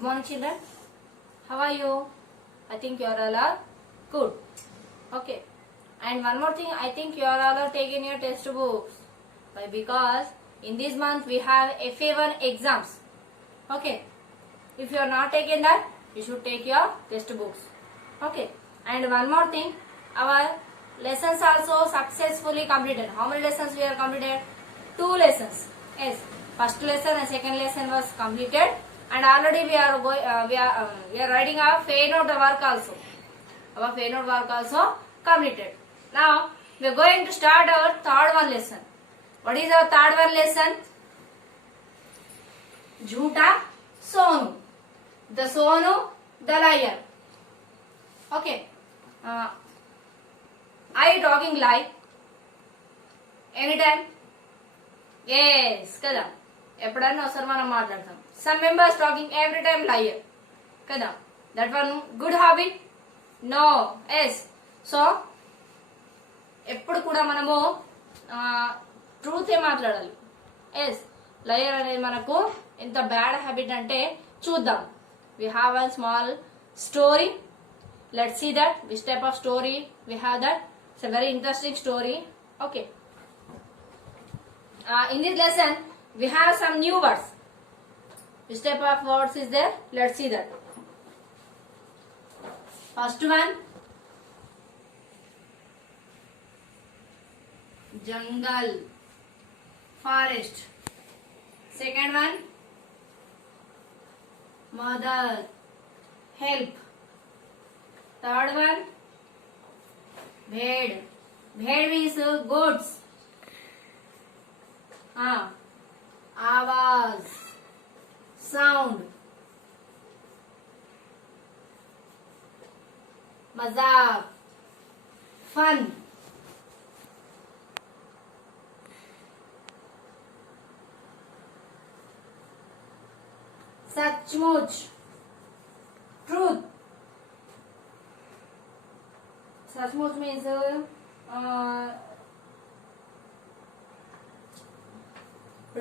Good morning, children. How are you? I think you are all are good. Okay. And one more thing, I think you are all are taking your test books. Why? Because in this month we have FA1 exams. Okay. If you are not taking that, you should take your test books. Okay. And one more thing, our lessons also successfully completed. How many lessons we have completed? 2 lessons. Yes. First lesson and second lesson was completed. And already we are writing our Feyenoord work also. Our Feyenoord work also completed. Now we are going to start our third one lesson. What is our third one lesson? Jhoota Sonu. The Sonu, the liar. Okay. Are you talking lie? Anytime? Yes, kada. ఎప్పుడన్నా ఒకసారి మనం మాట్లాడతాం. Some members talking every time liar. కదా. That one good habit? No. Yes. So ఎప్పుడు కూడా మనము truth ఏ మాట్లాడాలి. Yes liar అనేది మనకు ఎంత బ్యాడ్ హ్యాబిట్ అంటే చూద్దాం. We have a small story. Let's see that which type of story we have that. It's a very interesting story. Okay. In this lesson we have some new words. Which type of words is there? Let's see that. First one, jungle, forest. Second one, mother, help. Third one, bhed. Bhed means goats. आवाज, sound, मजाक, fun. सचमुच, truth. सचमुच means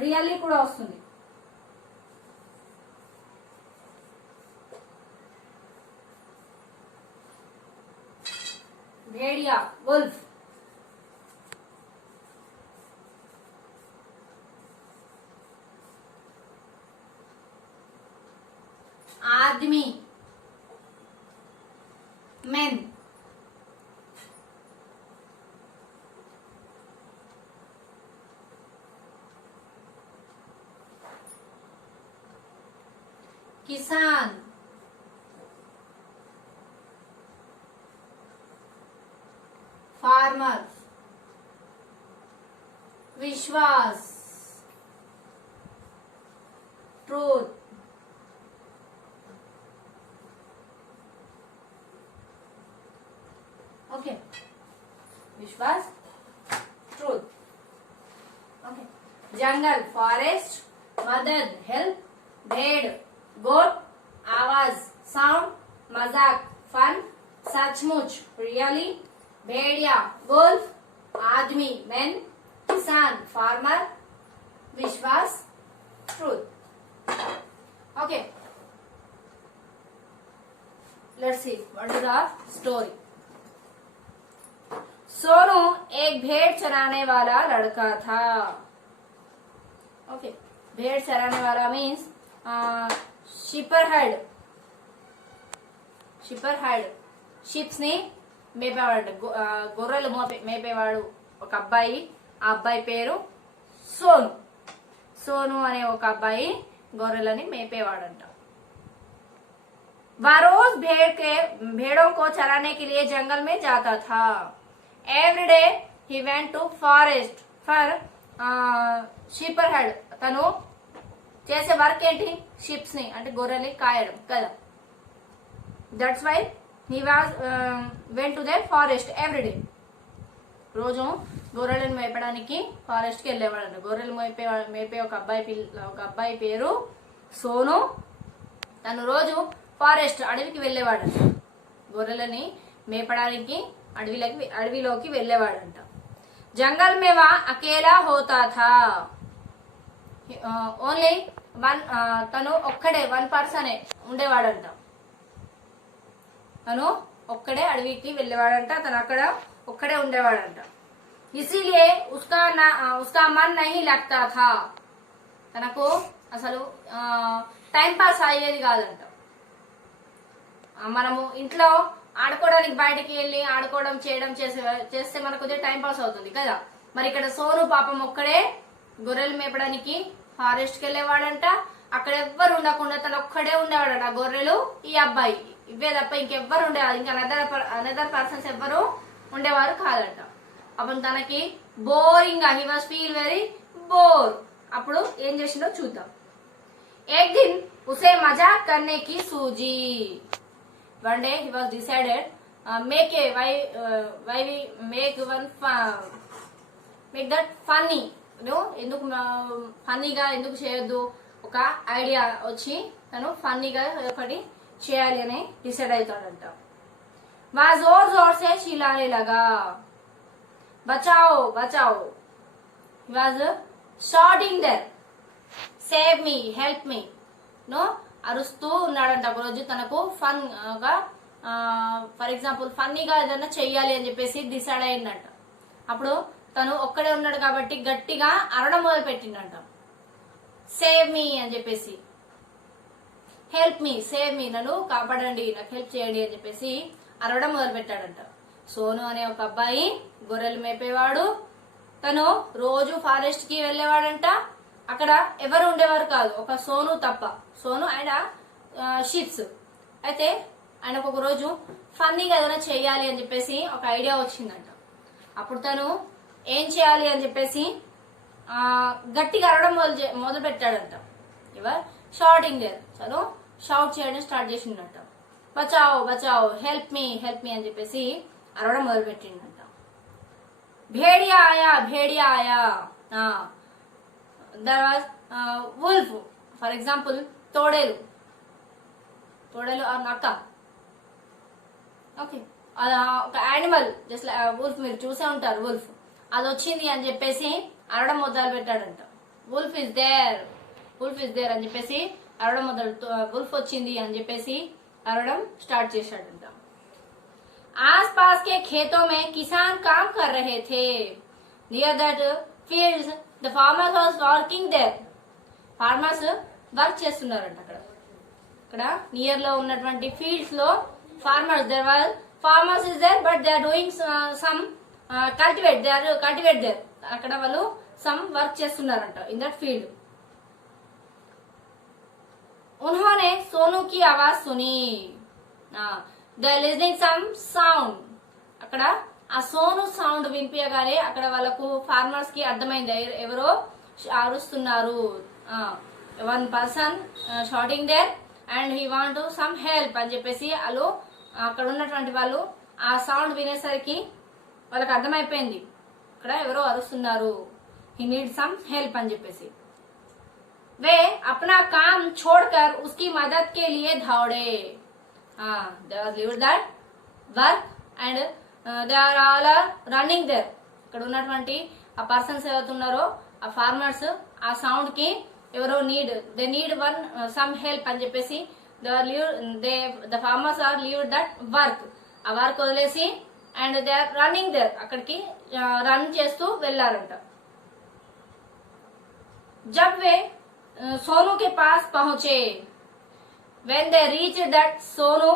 really కూడా వస్తుంది. भेड़िया, wolf. आदमी, men. किसान, farmer. विश्वास, truth. Okay. विश्वास, ट्रूथ. ओके. जंगल, फॉरेस्ट. मदद, हेल्प. भेड़, गोट. आवाज, साउंड. मजाक, फन. सचमुच, रियली. भेड़िया, वुल्फ. आदमी, men. किसान, farmer. विश्वास, truth. Okay. Let's see what is the story. Sonu एक भेड़ चराने वाला लड़का था. Okay. भेड़ चराने वाला means shepherd. షిప్స్ ని మేపేవాడు. గొర్రెలు మేపేవాడు ఒక అబ్బాయి. ఆ అబ్బాయి పేరు సోను. సోను అనే ఒక అబ్బాయి గొర్రెలని మేపేవాడంట. वह रोज भेड़ों को चराने के लिए जंगल में जाता था. Every day he went to forest for shepherd. తను చేసే వర్క్ ఏంటి? షిప్స్ ని అంటే గొర్రెల్ని కాయడం కదా. That's why he was went to the forest every day. రోజు గొర్రెలను మేపడానికి ఫారెస్ట్ కి వెళ్ళేవాడు. గొర్రెలు మేపే ఒక అబ్బాయి పేరు సోను. తను రోజు ఫారెస్ట్ అడవికి వెళ్ళేవాడు. గొర్రెలని మేపడానికి అడవిలోకి వెళ్ళేవాడంట. जंगल में वह अकेला होता था. ओनली తను ఒక్కడే 1 పర్సనే ఉండేవాడంట. తను ఒక్కడే అడవికి వెళ్ళేవాడంట, తను అక్కడ ఒక్కడే ఉండేవాడంట. ఇసిలియే ఉస్కా మన్ నహీ లగ్తా థా, తనకు అసలు టైం పాస్ అయ్యేది కాదంట. మనము ఇంట్లో ఆడుకోవడానికి బయటకి వెళ్ళి ఆడుకోవడం చేయడం చేస్తే మనకు కొద్దిగా టైం పాస్ అవుతుంది కదా. మరి ఇక్కడ సోను పాపం ఒక్కడే గొర్రెలు మేపడానికి ఫారెస్ట్ కి వెళ్ళేవాడంట. అక్కడ ఎవ్వరు ఉండకుండా తను ఒక్కడే ఉండేవాడంట. గొర్రెలు, ఈ అబ్బాయి, ఇవే తప్ప ఇంకెవ్వరు ఉండేవారు, ఇంకా అనదర్ పర్సన్స్ ఎవ్వరు ఉండేవారు కాదంట. అప్పుడు తనకి బోరింగ్ గా, he was feel very bore. అప్పుడు ఏం చేసిండో చూద్దాం. एक दिन उसे मजाक करने की सूझी. One day he was decided why we make that funny. ఎందుకు ఫన్నీగా ఎందుకు చేయొద్దు, ఒక ఐడియా వచ్చి తను ఫన్నీగా ఒకటి చేయాలి అని డిసైడ్ అవుతాడంట. వా జోర్ జోర్ సే చిల్లానే లగా, బచాओ బచాओ. He was shouting there, save me, help me నో అరుస్తూ ఉన్నాడంట. ఒకరోజు తనకు ఫన్ గా, ఫర్ ఎగ్జాంపుల్ ఫన్నీగా ఏదైనా చెయ్యాలి అని చెప్పేసి డిసైడ్ అయిందంట. అప్పుడు తను ఒక్కడే ఉన్నాడు కాబట్టి గట్టిగా అరవడం మొదలు పెట్టిండంట. సేవ్ మీ అని చెప్పేసి, హెల్ప్ మీ, సేవ్ మీ, నన్ను కాపాడండి, నాకు హెల్ప్ చేయండి అని చెప్పేసి అరవడం మొదలు పెట్టాడంట. సోను అనే ఒక అబ్బాయి గొర్రెలు మేపేవాడు. తను రోజు ఫారెస్ట్ కి వెళ్ళేవాడంట. అక్కడ ఎవరు ఉండేవారు కాదు, ఒక సోను తప్ప. సోను ఆయన షిప్స్. అయితే ఆయనకు ఒక రోజు ఫన్నీగా ఏదైనా చెయ్యాలి అని చెప్పేసి ఒక ఐడియా వచ్చిందంట. అప్పుడు తను ఏం చేయాలి అని చెప్పేసి గట్టిగా అరవడం మొదలు పెట్టాడంట. ఎవర్ షౌటింగ్ దేర్, తను షౌట్ చేయడం స్టార్ట్ చేసిందంట. బచాओ బచాओ, హెల్ప్ మీ అని చెప్పేసి అరవడం మొదలు పెట్టిందంట. భేడియా ఆయా, భేడియా ఆయా. There was wolf, for example, తోడేలు ఆర్ నక్క. ఓకే, అది ఒక యానిమల్, జస్ట్ వుల్ఫ్, మీరు చూసే ఉంటారు వుల్ఫ్. అది వచ్చింది అని చెప్పేసి అరవడం మొదలు పెట్టాడంట. వుల్ఫ్ ఇస్ దేర్ అని చెప్పేసి అరవడం వుల్ఫ్ వచ్చింది అని చెప్పేసి అరవడం స్టార్ట్ చేశాడంట. आस पास के खेतों में किसान काम कर रहे थे. Near that fields the farmers was working there. Farmers work చేస్తున్నారంట. అక్కడ నియర్ లో ఉన్నటువంటి ఫీల్డ్స్ లో farmers is there, but they are doing some cultivate there. అక్కడ వాళ్ళు some వర్క్ చేస్తున్నారంట in that field. उन्होंने सोनू की आवाज सुनी. They are listening some sound. అక్కడ ఆ సోను సౌండ్ వినిపించగానే అక్కడ వాళ్ళకు ఫార్మర్స్ కి అర్థమైంది ఎవరో అరుస్తున్నారు. 1 person shouting there and he want to some help అని చెప్పేసి వాళ్ళు అక్కడ ఉన్నటువంటి వాళ్ళు ఆ సౌండ్ వినేసరికి వాళ్ళకి అర్థమైపోయింది ఇక్కడ ఎవరో అరుస్తున్నారు, హీ నీడ్ సమ్ హెల్ప్ అని చెప్పేసి. वे अपना काम छोड़कर उसकी मदद के लिए दौड़े. They was leave that work and they are all running there. ఇక్కడ ఉన్నటువంటి ఆ పర్సన్స్ ఎవరున్నారో ఆ ఫార్మర్స్ ఆ సౌండ్ కి ఎవరో దే నీడ్ సమ్ హెల్ప్ అని చెప్పేసి the farmers are leave that work. ఆ వర్క్ వదిలేసి and they are running there, అక్కడికి రన్ చేస్తూ వెళ్లారంట. जब वे सोनू के पास पहुंचे, when they reached that Sonu,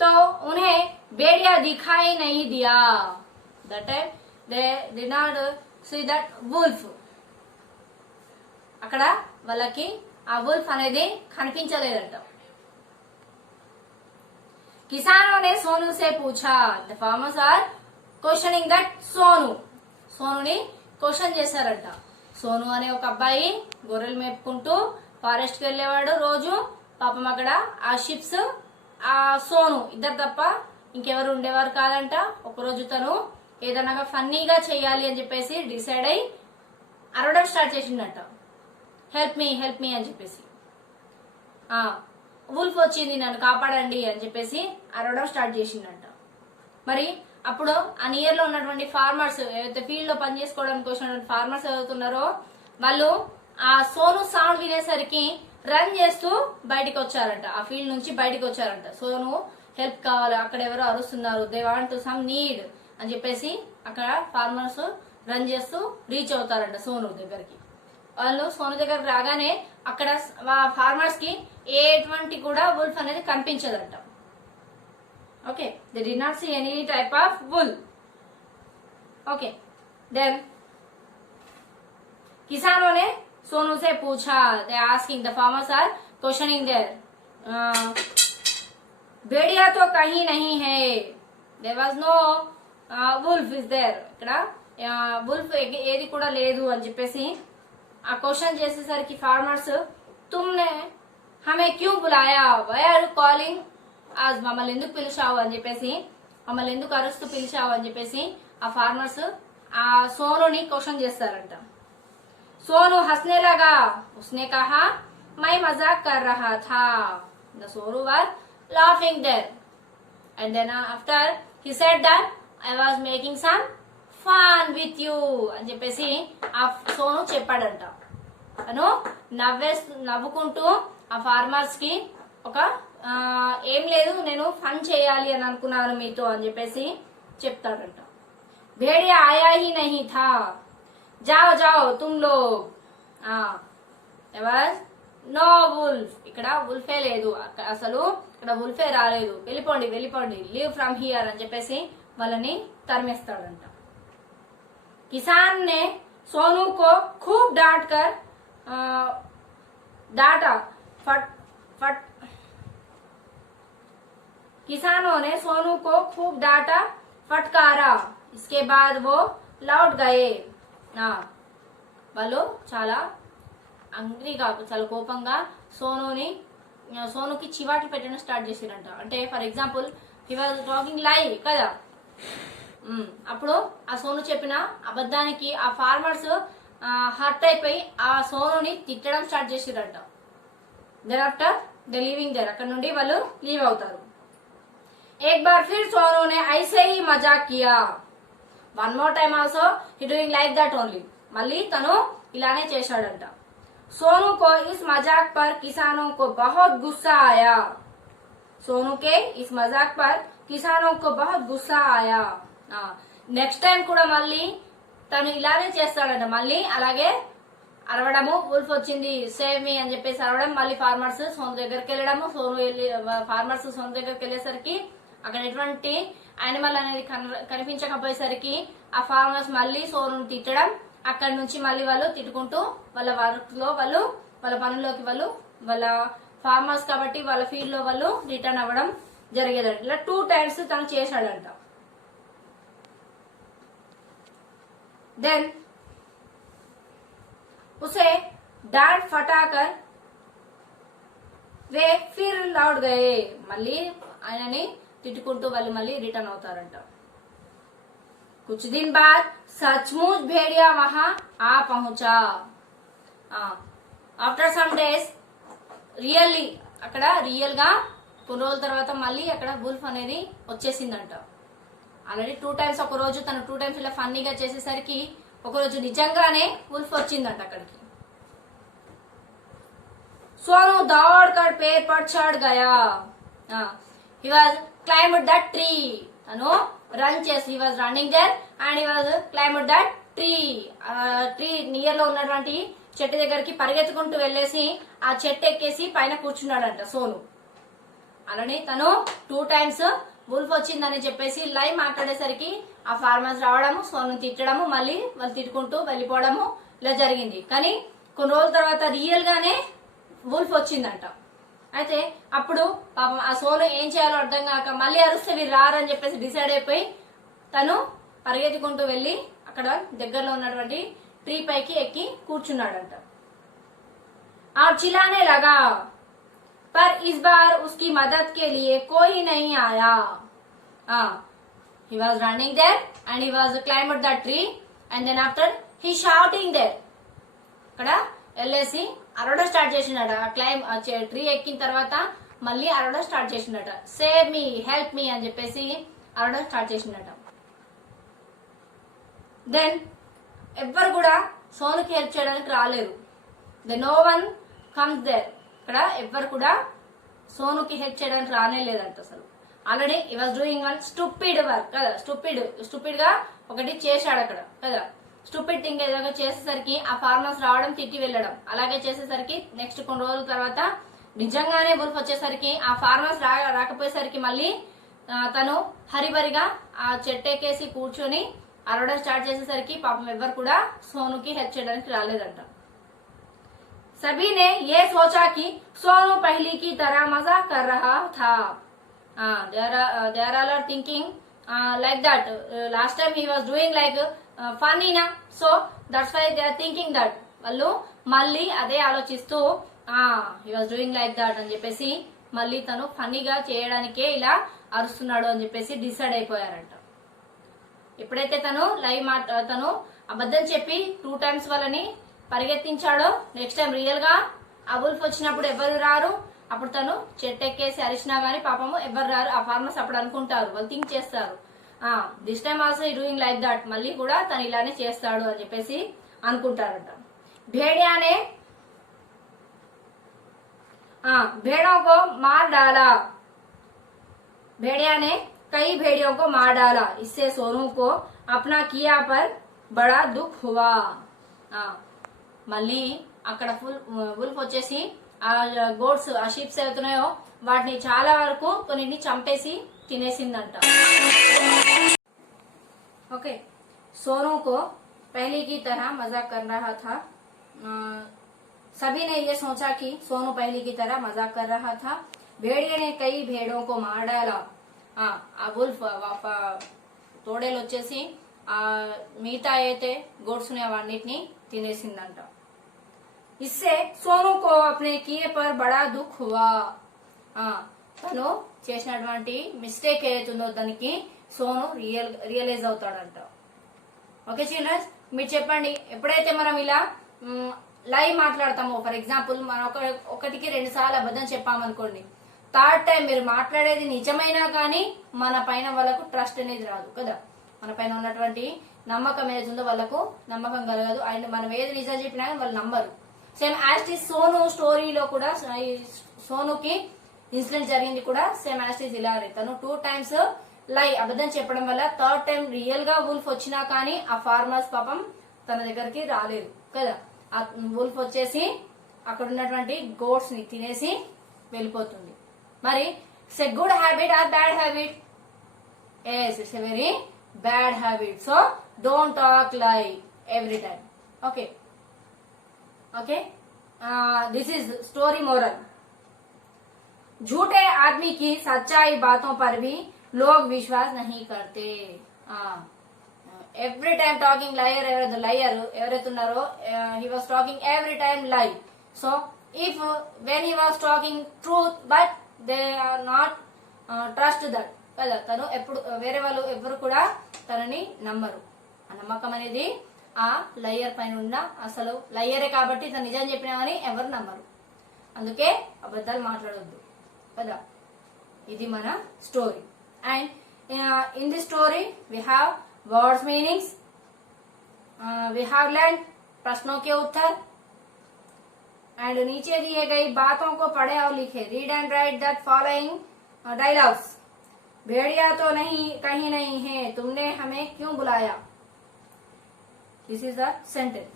तो उन्हें भेड़िया दिखाई नहीं दिया. That time they did not see that wolf. అక్కడ వాళ్ళకి ఆ wolf అనేది కనిపించలేదంట. किसानों ने सोनू से पूछा. The farmers are questioning that Sonu. సోనుని క్వశ్చన్ చేశారంట. సోను అనే ఒక అబ్బాయి గొర్రెలు మేపుకుంటూ ఫారెస్ట్ కి వెళ్లేవాడు రోజు. పాపం అక్కడ ఆ షిప్స్ ఆ సోను ఇద్దరు తప్ప ఇంకెవరు ఉండేవారు కాదంట. ఒకరోజు తను ఏదన్నా ఫన్నీగా చెయ్యాలి అని చెప్పేసి డిసైడ్ అయి అరవడం స్టార్ట్ చేసిండట. హెల్ప్ మీ అని చెప్పేసి. వుల్ఫ్ వచ్చింది, నన్ను కాపాడండి అని చెప్పేసి అరవడం స్టార్ట్ చేసిండట. మరి అప్పుడు ఆ నియర్ లో ఉన్నటువంటి ఫార్మర్స్, ఏదైతే ఫీల్డ్ లో పనిచేసుకోవడానికి వచ్చినటువంటి ఫార్మర్స్ ఎవరుతున్నారో వాళ్ళు ఆ సోను సౌండ్ వినేసరికి రన్ చేస్తూ బయటికి వచ్చారంట, ఆ ఫీల్డ్ నుంచి బయటికి వచ్చారంట. సోను హెల్ప్ కావాలి, అక్కడ ఎవరో అరుస్తున్నారు, దే వాంట్ సమ్ నీడ్ అని చెప్పేసి అక్కడ ఫార్మర్స్ రన్ చేస్తూ రీచ్ అవుతారంట సోను దగ్గరికి. వాళ్ళు సోను దగ్గరకు రాగానే అక్కడ ఫార్మర్స్ కి ఎటువంటి కూడా వుల్ఫ్ అనేది కనిపించదంట. Okay, they did not see any type of wolf. Okay then किसानों ने सोनू से पूछा, they asking, the farmers are questioning there, भेड़िया तो कहीं नहीं है, there was no wolf is there, ఇక్కడ వుల్ఫ్ ఏది కూడా లేదు అని చెప్పేసి ఆ క్వశ్చన్ చేసేసరికి ఫార్మర్స్, తుమ్నే హమే క్యూ బులాయా, why are you calling us, మమ్మల్ని ఎందుకు పిలిచావు అని చెప్పేసి, మమ్మల్ని ఎందుకు అరుస్తూ పిలిచావు అని చెప్పేసి ఆ ఫార్మర్స్ ఆ సోనుని క్వశ్చన్ చేస్తారంట. सोनू हंसने लगा, उसने कहा मैं मजाक कर रहा था, the Sonu was laughing there, and then after he said that I was making some fun with you అని చెప్పేసి ఆ సోను చెప్పాడంట. తను నవ్వుకుంటూ ఆ ఫార్మర్స్ కి ఒక ఏం లేదు, నేను ఫన్ చేయాలి అని అనుకున్నాను మీతో అని చెప్పేసి చెప్తాడంట. भेड़िया आया ही नहीं था, जाओ जाओ तुम लोग, నో వుల్ఫ్, ఇక్కడ వుల్ఫే లేదు, అసలు ఇక్కడ వుల్ఫే రాలేదు, వెళ్ళిపోండి వెళ్ళిపోండి, లీవ్ ఫ్రమ్ హియర్ అని చెప్పేసి వాళ్ళని తరిమేస్తాడంట. किसान ने सोनू को खूब डांट कर डांटा, किसानों ने सोनू को खूब डांटा फटकारा, इसके बाद वो लौट गए. వాళ్ళు చాలా అంగ్రీగా, చాలా కోపంగా సోనుకి చివాటి పెట్టడం స్టార్ట్ చేసిరంట. అంటే for example he was talking లై కదా, అప్పుడు ఆ సోను చెప్పిన అబద్ధానికి ఆ ఫార్మర్స్ హర్ట్ అయిపోయి ఆ సోనుని తిట్టడం స్టార్ట్ చేసిరంట. Then after they leaving there, అక్కడ నుండి వాళ్ళు లీవ్ అవుతారు. एक बार फिर सोनू ने ऐसे ही मजाक किया, one more time also he doing like that only, మళ్ళీ తను ఇలానే చేశాడంట. सोनू को इस मजाक पर किसानों को बहुत गुस्सा आया, सोनू के इस मजाक पर किसानों को बहुत गुस्सा आया. నెక్స్ట్ టైం కూడా మళ్ళీ తను ఇలానే చేస్తాడంట, మళ్ళీ అలాగే అరవడము, వుల్ఫ్ వచ్చింది సేవ్ మీ అని చెప్పేసి అరవడం, మళ్ళీ ఫార్మర్స్ సోను దగ్గరికి వెళ్ళడము, ఫార్మర్స్ సోను దగ్గరికి వెళ్ళేసరికి అక్కడ ఎటువంటి యానిమల్ అనేది కనిపించకపోయేసరికి ఆ ఫార్మర్స్ మళ్ళీ సోనుని తిట్టడం, అక్కడ నుంచి మళ్ళీ వాళ్ళు తిట్టుకుంటూ వాళ్ళ వర్క్ లో వాళ్ళు, వాళ్ళ పనుల్లోకి వాళ్ళు, వాళ్ళ ఫార్మర్స్ కాబట్టి వాళ్ళ ఫీల్డ్ లో వాళ్ళు రిటర్న్ అవ్వడం జరిగేదంట. ఇలా 2 times తను చేశాడంట. देन उसे डांट फटाकर वे फिर लौट गए, మళ్ళీ ఆయనని తిట్టుకుంటూ వాళ్ళు మళ్ళీ రిటర్న్ అవుతారంట. कुछ दिन बाद सचमुच भेड़िया वहां आ पहुंचा, आफ्टर सम डेज రియల్లీ అక్కడ రియల్ గా కొన్ని రోజుల తర్వాత మళ్ళీ అక్కడ వుల్ఫ్ అనేది వచ్చేసిందంట. ఆల్రెడీ 2 times, ఒక రోజు తను 2 times ఇలా ఫన్నీగా చేసేసరికి ఒక రోజు నిజంగానే వుల్ఫ్ వచ్చిందంట అక్కడికి. सोनू दौड़कर पेड़ पर चढ़ गया, he was climbed that tree, తను రన్ చేసి he was running there and he was climbed that tree, tree near లో ఉన్నటువంటి చెట్టు దగ్గరికి పరిగెత్తుకుంటూ వెళ్ళేసి ఆ చెట్టు ఎక్కేసి పైన కూర్చున్నాడంట సోను. అలానే తను 2 times వుల్ఫ్ వచ్చిందని చెప్పేసి లై మాట్లాడేసరికి ఆ ఫార్మర్స్ రావడము, సోను తిట్టడము, మళ్ళీ వాళ్ళు తిట్టుకుంటూ వెళ్ళిపోవడము ఇలా జరిగింది. కానీ కొన్ని రోజుల తర్వాత రియల్ గానే వుల్ఫ్ వచ్చిందంట. అయితే అప్పుడు పాపం ఆ సోను ఏం చేయాలో అర్థం కాక మళ్ళీ అరుస్తే వీరు రారని చెప్పేసి డిసైడ్ అయిపోయి తను పరిగెత్తుకుంటూ వెళ్లి అక్కడ దగ్గరలో ఉన్నటువంటి ట్రీ పైకి ఎక్కి కూర్చున్నాడంట. ఆ చిల్లానే లగా, पर इस बार उसकी मदद के लिए कोई नहीं आया. He was running there and he was climbed that tree and then after he shouting there. అక్కడ వెళ్ళేసి అరవడం స్టార్ట్ చేసినాడ. ట్రీ ఎక్కిన తర్వాత మళ్ళీ అరవడం స్టార్ట్ చేసినట. సేవ్ మీ, హెల్ప్ మీ అని చెప్పేసి అరవడం స్టార్ట్ చేసినట. దెన్ ఎవ్వరు కూడా సోనుకి హెల్ప్ చేయడానికి రాలేరు. No one comes there. ఇక్కడ ఎవ్వరు కూడా సోనుకి హెల్ప్ చేయడానికి రానే లేదంట అసలు. ఆల్రెడీ ఈ was doing one stupid work కదా, స్టూపిడ్ గా ఒకటి చేశాడు అక్కడ కదా. స్టూపిడ్ థింగ్ ఏదో చేసేసరికి ఆ ఫార్మర్స్ రావడం, తిట్టి వెళ్ళడం, అలాగే చేసేసరికి నెక్స్ట్ కొన్ని రోజుల తర్వాత నిజంగానే బుల్ఫ్ వచ్చేసరికి ఆ ఫార్మర్స్ రాకపోయేసరికి మళ్ళీ తను హరిబరిగా ఆ చెట్టు ఎక్కేసి కూర్చొని అరవడం స్టార్ట్ చేసేసరికి పాపం ఎవ్వరు కూడా సోనుకి హెల్ప్ చేయడానికి రాలేదంట. सभी ने ये सोचा कि सोनू पहली की तरह मजाक कर रहा था. They are all thinking like that. Last time he was doing like funny na, so that's why they are thinking that. వాళ్ళు మళ్ళీ అదే ఆలోచిస్తూ he was doing like that అని చెప్పేసి మళ్ళీ తను ఫన్నీగా చేయడానికే ఇలా అరుస్తున్నాడు అని చెప్పేసి డిసైడ్ అయిపోయారంట. ఎప్పుడైతే తను తను అబద్ధం చెప్పి 2 times వాళ్ళని పరిగెత్తించాడో, నెక్స్ట్ టైం రియల్ గా ఆ వుల్ఫ్ వచ్చినప్పుడు ఎవరు రారు. అప్పుడు తను చెట్టు ఎక్కేసి అరిచినా గానీ పాపము ఎవరు రారు. ఆ ఫార్మర్స్ అప్పుడు అనుకుంటారు, వాళ్ళు థింక్ చేస్తారు, this time also doing like that, మళ్ళీ కూడా తను ఇలానే చేస్తాడు అని చెప్పేసి అనుకుంటారట. भेड़िया भेड़ों को मार डाला. भेड़िया ने कई भेड़ियों को मार डाला. इससे सोनू को अपना किया पर बड़ा दुख हुआ. మళ్ళీ అక్కడ వుల్ఫ్ వచ్చేసి ఆ గోడ్స్, ఆ షీప్స్ అవుతున్నాయో వాటిని చాలా వరకు కొన్నిటిని చంపేసి తినేసిందంట. ओके, सोनू को पहले की तरह मजाक कर रहा था. सभी ने ये सोचा कि सोनू पहले की तरह मजाक कर रहा था. भेड़िए ने कई भेड़ों को मार डाला. ఆ వుల్ఫ్ తోడేలు వచ్చేసి ఆ మిగతా అయితే గోడ్స్ ని అవన్నిటిని తినేసిందంట. इससे सोनू को अपने किए पर बड़ा दुख हुआ. తను చేసినటువంటి మిస్టేక్ ఏదైతుందో దానికి సోను రియలైజ్ అవుతాడంట. ఓకే చిల్డ్రన్స్, మీరు చెప్పండి, ఎప్పుడైతే మనం ఇలా లైవ్ మాట్లాడతామో, ఫర్ ఎగ్జాంపుల్ మనం ఒకటికి 2 సార్లు అబద్ధం చెప్పామనుకోండి, 3rd టైం మీరు మాట్లాడేది నిజమైనా కానీ మన పైన వాళ్ళకు ట్రస్ట్ అనేది రాదు కదా. మన పైన ఉన్నటువంటి నమ్మకం ఏదైతుందో వాళ్ళకు నమ్మకం కలగదు. అండ్ మనం ఏది నిజం చెప్పినా వాళ్ళు నమ్మరు. సేమ్ యాస్టిస్ సోను స్టోరీలో కూడా సోనుకి ఇన్సిడెంట్ జరిగింది కూడా సేమ్ యాస్టిస్ ఇలాగే. తను 2 times అబద్ధం చెప్పడం వల్ల 3rd టైం రియల్ గా వుల్ఫ్ వచ్చినా కానీ ఆ ఫార్మర్స్ పాపం తన దగ్గరికి రాలేదు కదా. ఆ వుల్ఫ్ వచ్చేసి అక్కడ ఉన్నటువంటి గోడ్స్ ని తినేసి వెళ్ళిపోతుంది. మరి it's a good habit or bad habit? Yes, it's a very bad habit. So don't talk lie every time. Okay okay, this is story moral. झूठे आदमी की सच्चाई बातों पर भी लोग विश्वास नहीं करते. एवरी टाइम टॉकिंग लायर ఎవరైతే ఉన్నారో he was talking every time lie. So if when he was talking truth but they are not trust that కదా, తను ఎప్పుడు వేరే వాళ్ళు ఎవరు కూడా తనని నమ్మరు. ఆ నమ్మకం అనేది ఆ లయర్ పైన ఉన్న, అసలు లయరే కాబట్టి తను నిజం చెప్పినా కానీ ఎవరు నమ్మరు. అందుకే అబద్ధాలు మాట్లాడొద్దు కదా. ఇది మన story. And in this story we have words meanings, we have learn प्रश्नों के उत्तर, एंड नीचे दिए गई बातों को पढ़े और लिखे. Read and write that following dialogues. भेड़िया तो नहीं, कहीं नहीं है, तुमने हमें क्यों बुलाया? This is the sentence.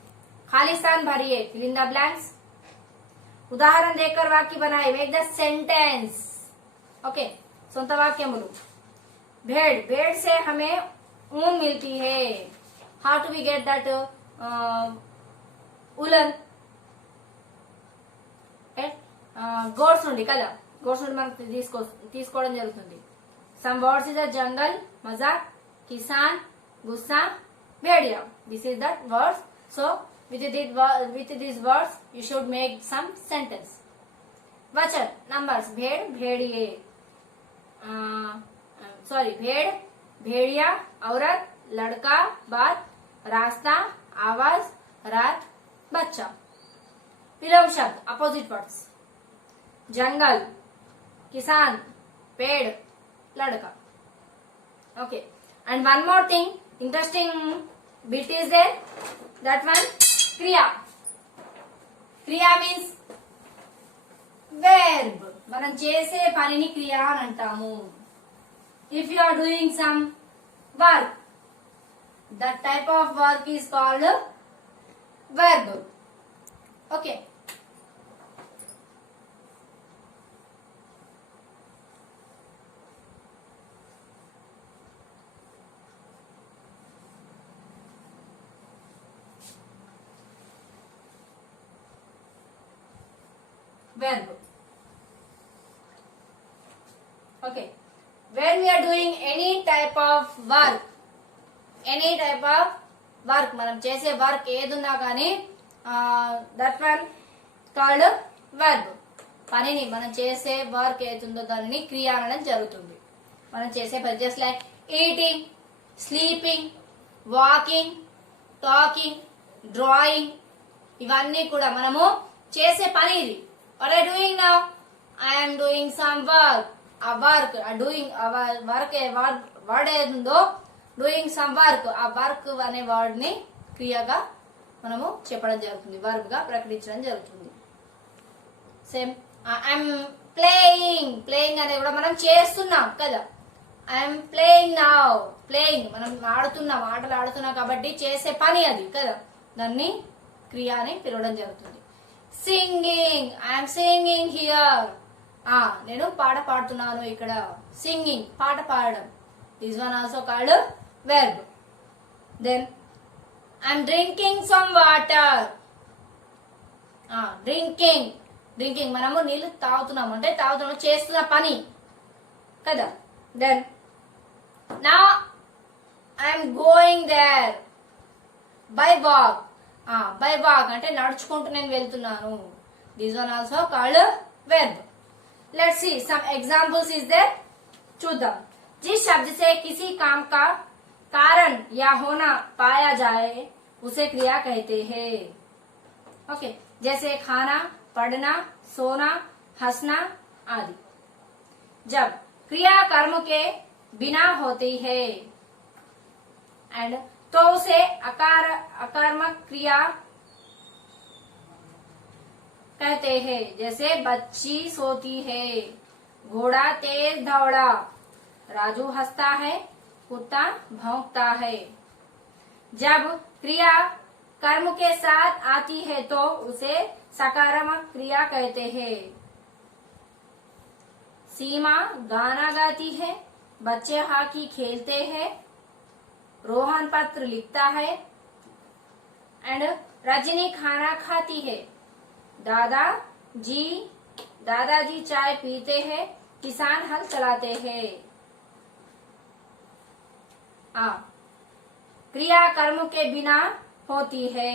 खाली स्थान भरिए, फिल इन द ब्लैंक्स. उदाहरण देकर वाक्य बनाए, मेक द सेंटेंस. ओके, సొంత వాక్యములు. भेड़ से हमें ऊन मिलती है. How to we get that woollen? Goats నుండి కదా, గోడ్స్ నుండి మనం తీసుకోవడం జరుగుతుంది. Some words is the jungle, మజాక్, కిసాన్, గుస్సా, भेड़िया. This is that words. So with these words you should make some sentence. वचन, numbers, भेड़, भेड़िए, भेड़, भेड़िया, औरत, लड़का, बात, रास्ता, आवाज, रात, बच्चा. विलोम शब्द, अपोजिट वर्ड्स. जंगल, किसान, पेड़, लड़का. Okay, and one more thing, interesting bit is there, that one kriya. క్రియా మీన్స్ వెర్బ్. మనం చేసే పనిని క్రియ అని అంటాము. If you are doing some work, that type of work is called verb. Okay. Verb. Okay. When we are doing any type of work, మనం చేసే work ఏదున్నా కానీ దట్ వన్ కాల్డ్ వర్బ్. పనిని మనం చేసే వర్క్ ఏదుందో దానిని క్రియ అనడం జరుగుతుంది. మనం చేసే పని just like eating, sleeping, walking, talking, drawing, ఇవన్నీ కూడా మనము చేసే పని. ఇది what are you doing now? I am doing some work. A work, doing work, word ఏదో డూయింగ్ సమ్ వర్క్. ఆ వర్క్ అనే వర్డ్ ని క్రియగా మనము చెప్పడం జరుగుతుంది, వర్బ్ గా ప్రకటించడం జరుగుతుంది. Same I'm playing. ప్లేయింగ్ అనేది కూడా మనం చేస్తున్నాం కదా. I'm playing now. ప్లేయింగ్ మనం ఆడుతున్నాం, ఆటలు ఆడుతున్నాం కాబట్టి చేసే పని అది కదా, దాన్ని క్రియ అని పిలవడం జరుగుతుంది. సింగింగ్. I'm singing here. నేను పాట పాడుతున్నాను ఇక్కడ. సింగింగ్ పాట పాడడం. This one also called verb. Then I'm drinking some water. Drinking. Drinking మనము నీళ్ళు తాగుతున్నాము అంటే తాగుతున్నాము, చేస్తున్న పని కదా. దెన్ నా I'm going there by walk. By walk అంటే నడుచుకుంటూ నేను వెళ్తున్నాను. This one also called verb. Let's see some examples is there. చూద్దాం. जिस शब्द से किसी काम का कारण या होना पाया जाए उसे क्रिया कहते हैं. ओके. जैसे खाना, पढ़ना, सोना, हंसना आदि. जब क्रिया कर्म के बिना होती है एंड तो उसे अकर्मक क्रिया कहते हैं. जैसे बच्ची सोती है, घोड़ा तेज दौड़ा, राजू हंसता है, कुत्ता भौंकता है. जब क्रिया कर्म के साथ आती है तो उसे सकारात्मक क्रिया कहते हैं. सीमा गाना गाती है, बच्चे हॉकी खेलते हैं, रोहन पत्र लिखता है एंड रजनी खाना खाती है. दादाजी चाय पीते हैं, किसान हल चलाते हैं. क्रिया कर्म के बिना होती है.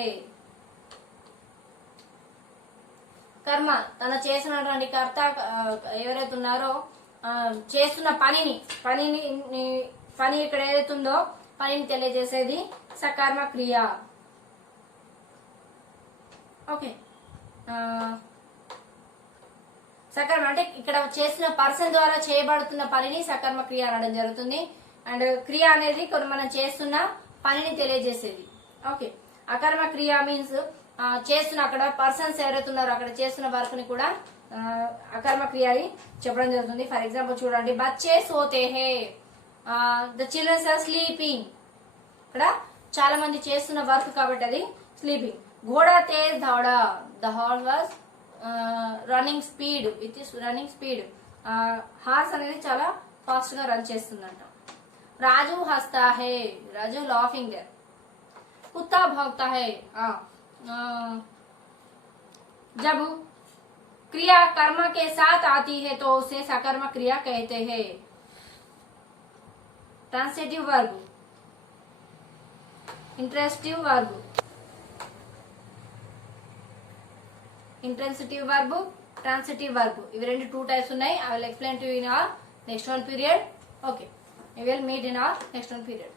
కర్మ తన చేసినటువంటి కర్త ఎవరైతే ఉన్నారో చేస్తున్న పని ఇక్కడ ఏదైతుందో పనిని తెలియజేసేది సకర్మ క్రియ. ఓకే. సకర్మ అంటే ఇక్కడ చేసిన పర్సన్ ద్వారా చేయబడుతున్న పనిని సకర్మ క్రియ అనడం జరుగుతుంది. అండ్ క్రియ అనేది కొన్ని మనం చేస్తున్న పనిని తెలియజేసేది. ఓకే. అకర్మ క్రియ మీన్స్ చేస్తున్న అక్కడ పర్సన్స్ ఎవరైతే ఉన్నారో అక్కడ చేస్తున్న వర్క్ ని కూడా అకర్మ క్రియ అని చెప్పడం జరుగుతుంది. ఫర్ ఎగ్జాంపుల్ చూడండి. బచ్చే సోతే హే, ద చిల్డ్రన్స్ ఆర్ స్లీపింగ్. ఇక్కడ చాలా మంది చేస్తున్న వర్క్ కాబట్టి అది స్లీపింగ్. ఘోడా తేజ్ దౌడా, the horse was running speed, with running speed. Horse అనేది చాలా ఫాస్ట్ గా రన్ చేస్తుందంట. రాజు హస్తా హే, రాజు లాఫింగ్ దేర్. కుత్తా భౌంకతా హే. जब क्रिया कर्म के साथ आती है तो उसे सकर्म क्रिया कहते हैं. Transitive verb, intransitive verb, intransitive verb, transitive verb. ఇవి రెండు 2 టైప్స్ ఉన్నాయి. I will explain to you in our next one period. Okay, we will meet in our next one period.